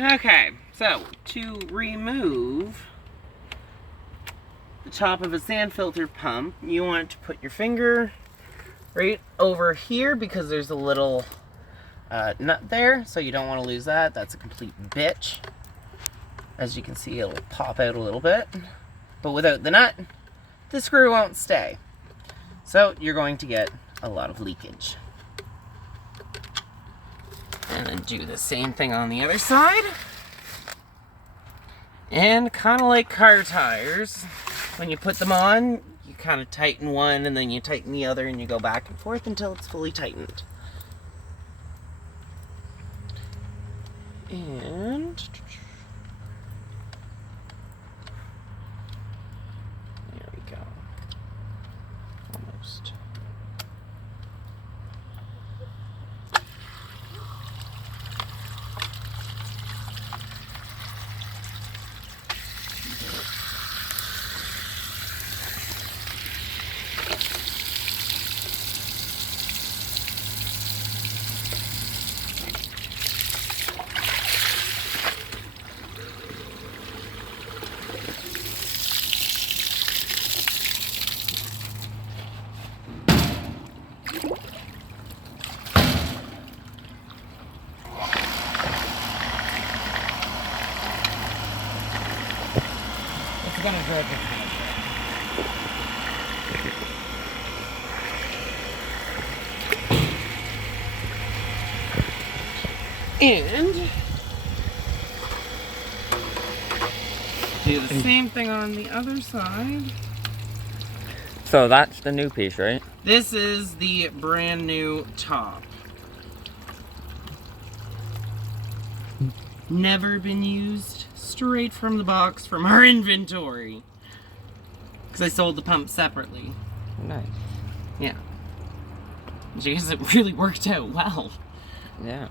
Okay, so to remove the top of a sand filter pump, you want to put your finger right over here because there's a little nut there, so you don't want to lose that. That's a complete bitch. As you can see, it'll pop out a little bit, but without the nut, the screw won't stay. So you're going to get a lot of leakage. And then do the same thing on the other side. And kind of like car tires, when you put them on, you kind of tighten one and then you tighten the other and you go back and forth until it's fully tightened. And there we go. Almost. It's gonna drag the and do the same thing on the other side. So that's the new piece, right? This is the brand new top. Never been used, straight from the box from our inventory. Because I sold the pump separately. Nice. Yeah. Because it really worked out well. Yeah.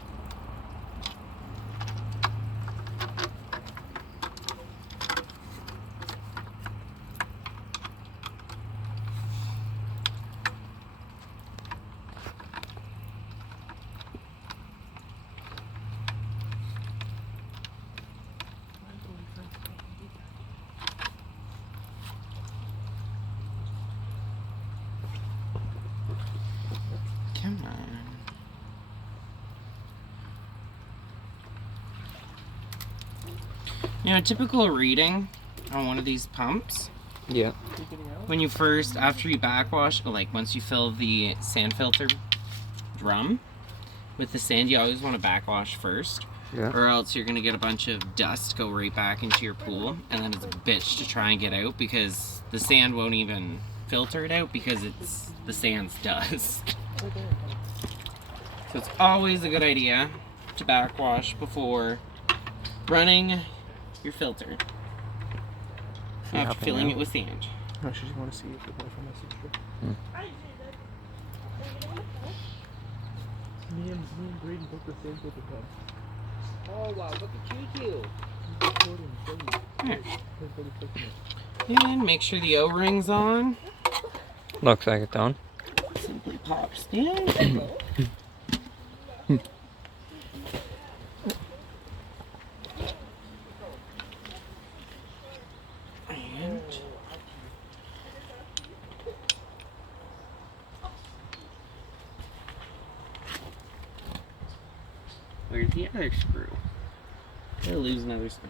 Come on. You know, a typical reading on one of these pumps, Yeah. when you first, after you backwash, or like once you fill the sand filter drum with the sand, you always want to backwash first. Yeah. Or else you're going to get a bunch of dust go right back into your pool, and then it's a bitch to try and get out because the sand won't even filter it out because it's the sand's dust. So it's always a good idea to backwash before running your filter after filling it with sand. I just want to see if the boyfriend messaged her. Me and Braden booked the same with the pub. Oh wow, look at you. And make sure the O-ring's on. Looks like it's on. Simply pops in. And where's the other screw? I'll lose another screw.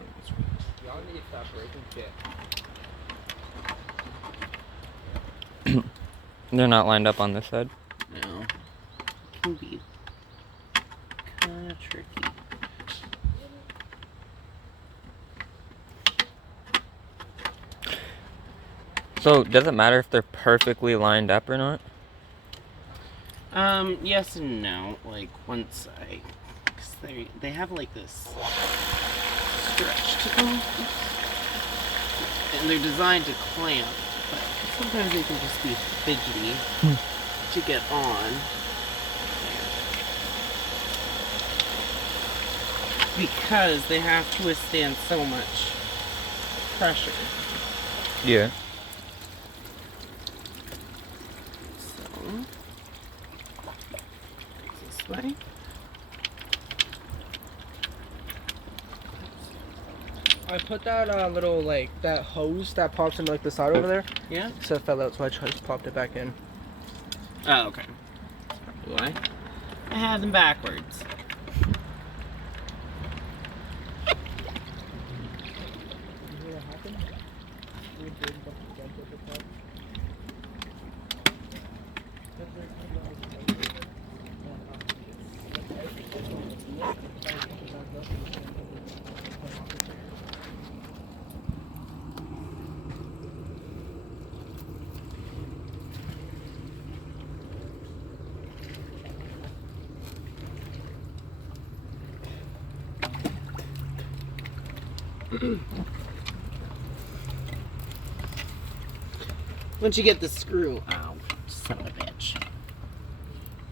Y'all need to stop breaking shit. They're not lined up on this side. No. It can be kind of tricky. So does it matter if they're perfectly lined up or not? Yes and no. Like once cause they have like this stretch to them, and they're designed to clamp, but sometimes they can just be fidgety to get on. Because they have to withstand so much pressure. Yeah. So, this way. I put that little like that hose that pops into like the side over there. Yeah? So it fell out, so I just popped it back in. Oh, okay. Why? I had them backwards. You hear what happened? We did bump the vent at the top. That's very kind of Once you get the screw out, son of a bitch.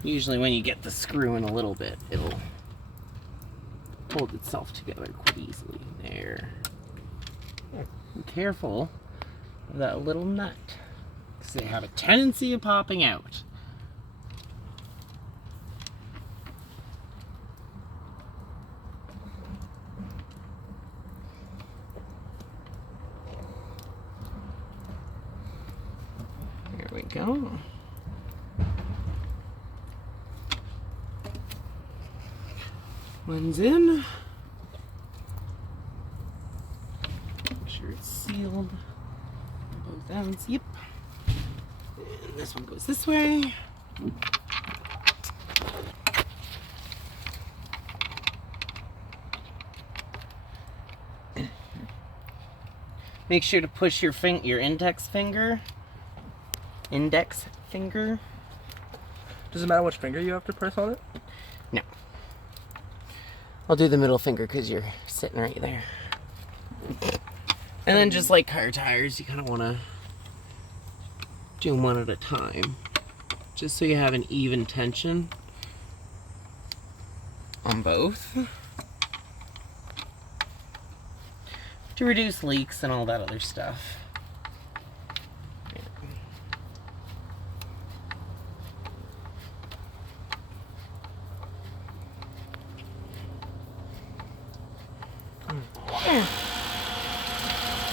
Usually when you get the screw in a little bit, it'll hold itself together quite easily. There. Be careful of that little nut, because they have a tendency of popping out. There we go. One's in. Make sure it's sealed on both ends. Yep. And this one goes this way. Make sure to push your index finger. Does it matter which finger you have to press on it? No. I'll do the middle finger because you're sitting right there. And then just like car tires, you kind of want to do them one at a time. Just so you have an even tension on both. To reduce leaks and all that other stuff.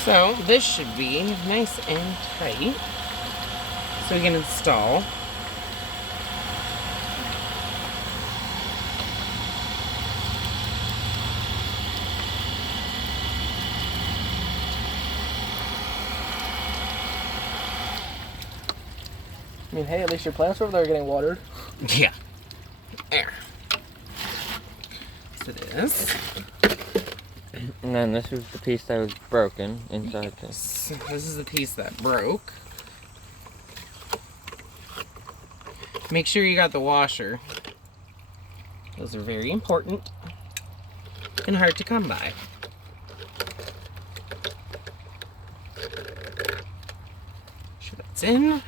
So this should be nice and tight, so we can install. I mean, hey, at least your plants over there are getting watered. Yeah. There. So this. And then this is the piece that was broken inside this. This is the piece that broke. Make sure you got the washer. Those are very important and hard to come by. Sure that's in.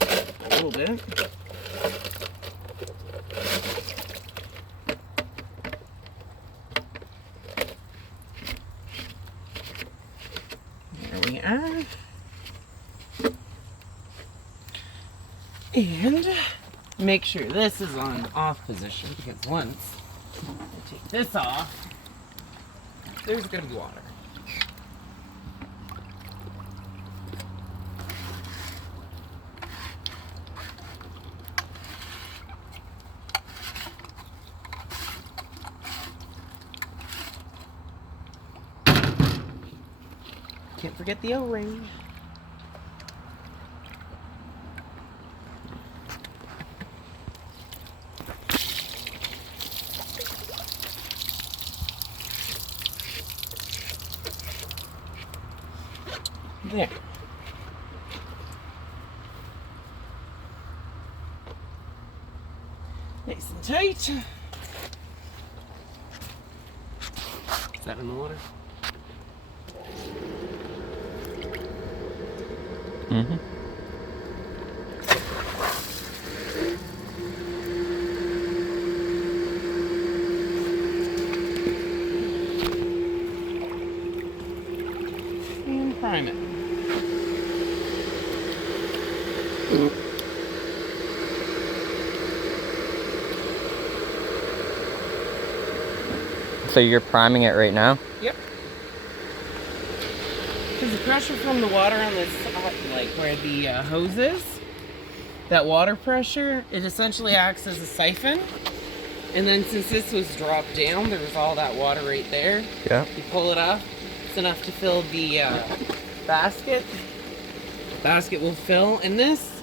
A little bit. There we are. And make sure this is on off position, because once I take this off, there's going to be water. Can't forget the O-ring. There. Nice and tight. Is that in the water? Mm-hmm. And prime it. So you're priming it right now? Yep. Because the pressure from the water on this, like where the hose is, that water pressure, it essentially acts as a siphon. And then since this was dropped down, there was all that water right there. Yeah. You pull it off, it's enough to fill the basket. The basket will fill, and this,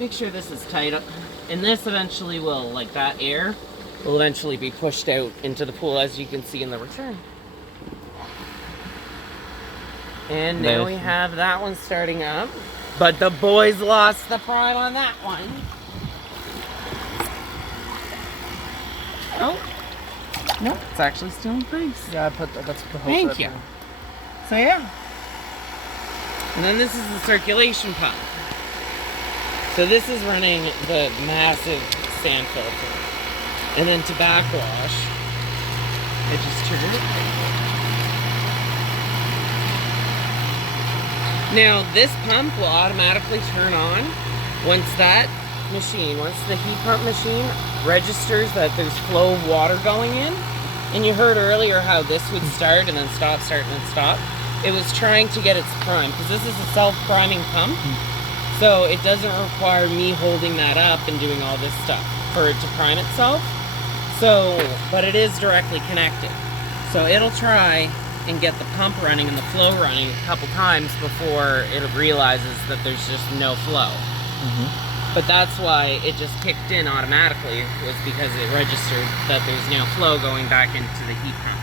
make sure this is tight up. And this eventually will, like that air, will eventually be pushed out into the pool, as you can see in the return. And now we have that one starting up. But the boys lost the prime on that one. Oh. Nope, it's actually still in place. Yeah, that's the hose. Thank right you. there. So yeah. And then this is the circulation pump. So this is running the massive sand filter. And then to backwash, I just turn it. Now this pump will automatically turn on once that machine, once the heat pump machine registers that there's flow of water going in. And you heard earlier how this would start and then stop, start and then stop. It was trying to get its prime, because this is a self-priming pump. So it doesn't require me holding that up and doing all this stuff for it to prime itself. So, but it is directly connected. So it'll try and get the pump running and the flow running a couple times before it realizes that there's just no flow. But that's why it just kicked in automatically, was because it registered that there's no flow going back into the heat pump.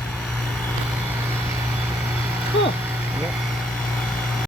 Cool. Yep.